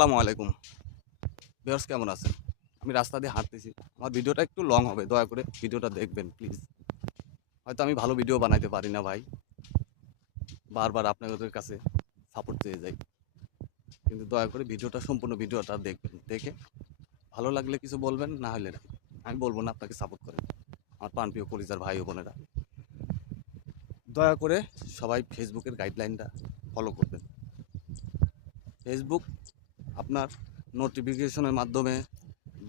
আসসালামু আলাইকুম। ভিউয়ার্স কেমন আছেন? আমি রাস্তা দিয়ে হাঁটতেছি। আমার ভিডিওটা একটু লং হবে। দয়া করে ভিডিওটা দেখবেন প্লিজ। হয়তো আমি ভালো ভিডিও বানাইতে পারি না ভাই। বারবার আপনাদের কাছে সাপোর্ট চেয়ে যাই। কিন্তু দয়া করে সম্পূর্ণ ভিডিওটা দেখবেন। দেখে ভালো লাগলে কিছু বলবেন, না হলে না। আমি বলব না আপনাকে সাপোর্ট করেন। আমার প্রাণপ্রিয় কলিজার ভাই ও বোনেরা। দয়া করে সবাই ফেসবুকের গাইডলাইনটা ফলো করবেন। ফেসবুক আপনার নোটিফিকেশনের মাধ্যমে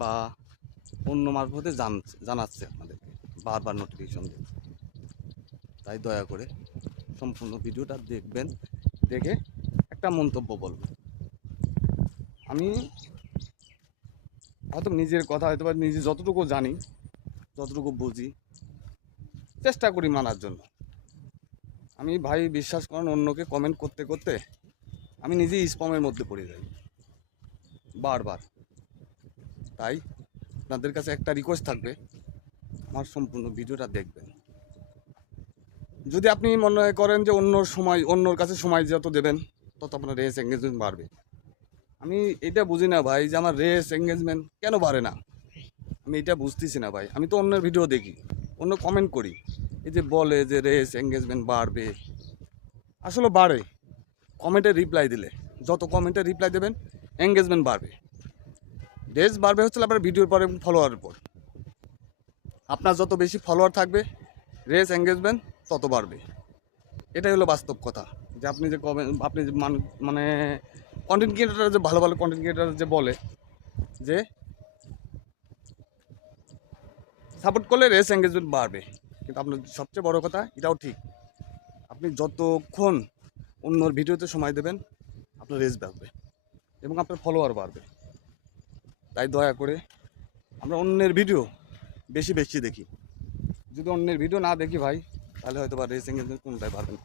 বা অন্য মারফতে জানাচ্ছে আপনাদেরকে, বারবার নোটিফিকেশন দিচ্ছে। তাই দয়া করে সম্পূর্ণ ভিডিওটা দেখবেন, দেখে একটা মন্তব্য বলবেন। আমি হয়তো নিজের কথা হয়তো বা নিজে যতটুকু জানি, যতটুকু বুঝি, চেষ্টা করি মানার জন্য। আমি ভাই বিশ্বাস করেন, অন্যকে কমেন্ট করতে করতে আমি নিজেই স্প্যামের মধ্যে পড়ে যাই বারবার। তাই আপনাদের কাছে একটা রিকোয়েস্ট থাকবে, আমার সম্পূর্ণ ভিডিওটা দেখবেন। যদি আপনি মনে করেন যে অন্যর কাছে সময় যত দেবেন তত আপনার রেস এঙ্গেজমেন্ট বাড়বে। আমি এটা বুঝি না ভাই যে আমার রেস এঙ্গেজমেন্ট কেন বাড়ে না। আমি এটা বুঝতেছি না ভাই। আমি তো অন্যের ভিডিও দেখি, অন্য কমেন্ট করি, এই যে বলে যে রেস এঙ্গেজমেন্ট বাড়বে, আসলে বাড়ে কমেন্টে রিপ্লাই দিলে। যত কমেন্টে রিপ্লাই দেবেন এঙ্গেজমেন্ট বাড়বে। রেস বাড়বে হচ্ছে আপনার ভিডিওর পরে ফলোয়ারের পর। আপনার যত বেশি ফলোয়ার থাকবে রেস এঙ্গেজমেন্ট তত বাড়বে। এটাই হলো বাস্তব কথা। যে আপনি যে আপনি যে মানে কন্টেন্ট ক্রিয়েটার, যে ভালো ভালো কন্টেন্ট ক্রিয়েটার যে বলে যে সাপোর্ট করলে রেস এঙ্গেজমেন্ট বাড়বে, কিন্তু আপনার সবচেয়ে বড় কথা এটাও ঠিক। আপনি যতক্ষণ অন্যর ভিডিওতে সময় দেবেন আপনার রেস বাড়বে এবং আপনার ফলোয়ার বাড়বে। তাই দয়া করে আমরা অন্যের ভিডিও বেশি বেশি দেখি। যদি অন্যের ভিডিও না দেখি ভাই, তাহলে হয়তো বা রেস এঙ্গেজমেন্ট কোনটাই পারবে না।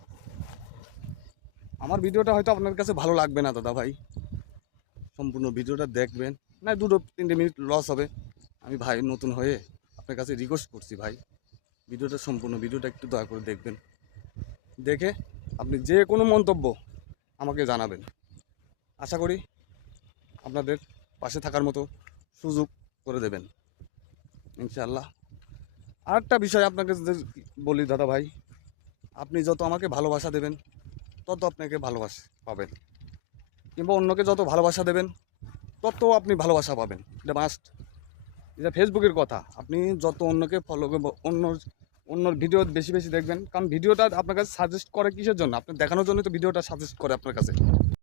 আমার ভিডিওটা হয়তো আপনার কাছে ভালো লাগবে না দাদা ভাই, সম্পূর্ণ ভিডিওটা দেখবেন। না 2-3 মিনিট লস হবে। আমি ভাই নতুন হয়ে আপনার কাছে রিকোয়েস্ট করছি ভাই, সম্পূর্ণ ভিডিওটা একটু দয়া করে দেখবেন। দেখে আপনি যে কোনো মন্তব্য আমাকে জানাবেন। আশা করি আপনাদের পাশে থাকার মতো সুযোগ করে দেবেন ইনশাআল্লাহ। আরেকটা বিষয় আপনাকে বলি দাদা ভাই, আপনি যত আমাকে ভালোবাসা দেবেন তত আপনাকে ভালোবাসা পাবেন, কিংবা অন্যকে যত ভালোবাসা দেবেন তত আপনি ভালোবাসা পাবেন। এটা মাস্ট। এটা ফেসবুকের কথা। আপনি যত অন্যকে ফলো করবেন, অন্যর ভিডিও বেশি বেশি দেখবেন, কারণ ভিডিওটা আপনার কাছে সাজেস্ট করে কিসের জন্য? আপনি দেখানোর জন্য তো ভিডিওটা সাজেস্ট করে আপনার কাছে।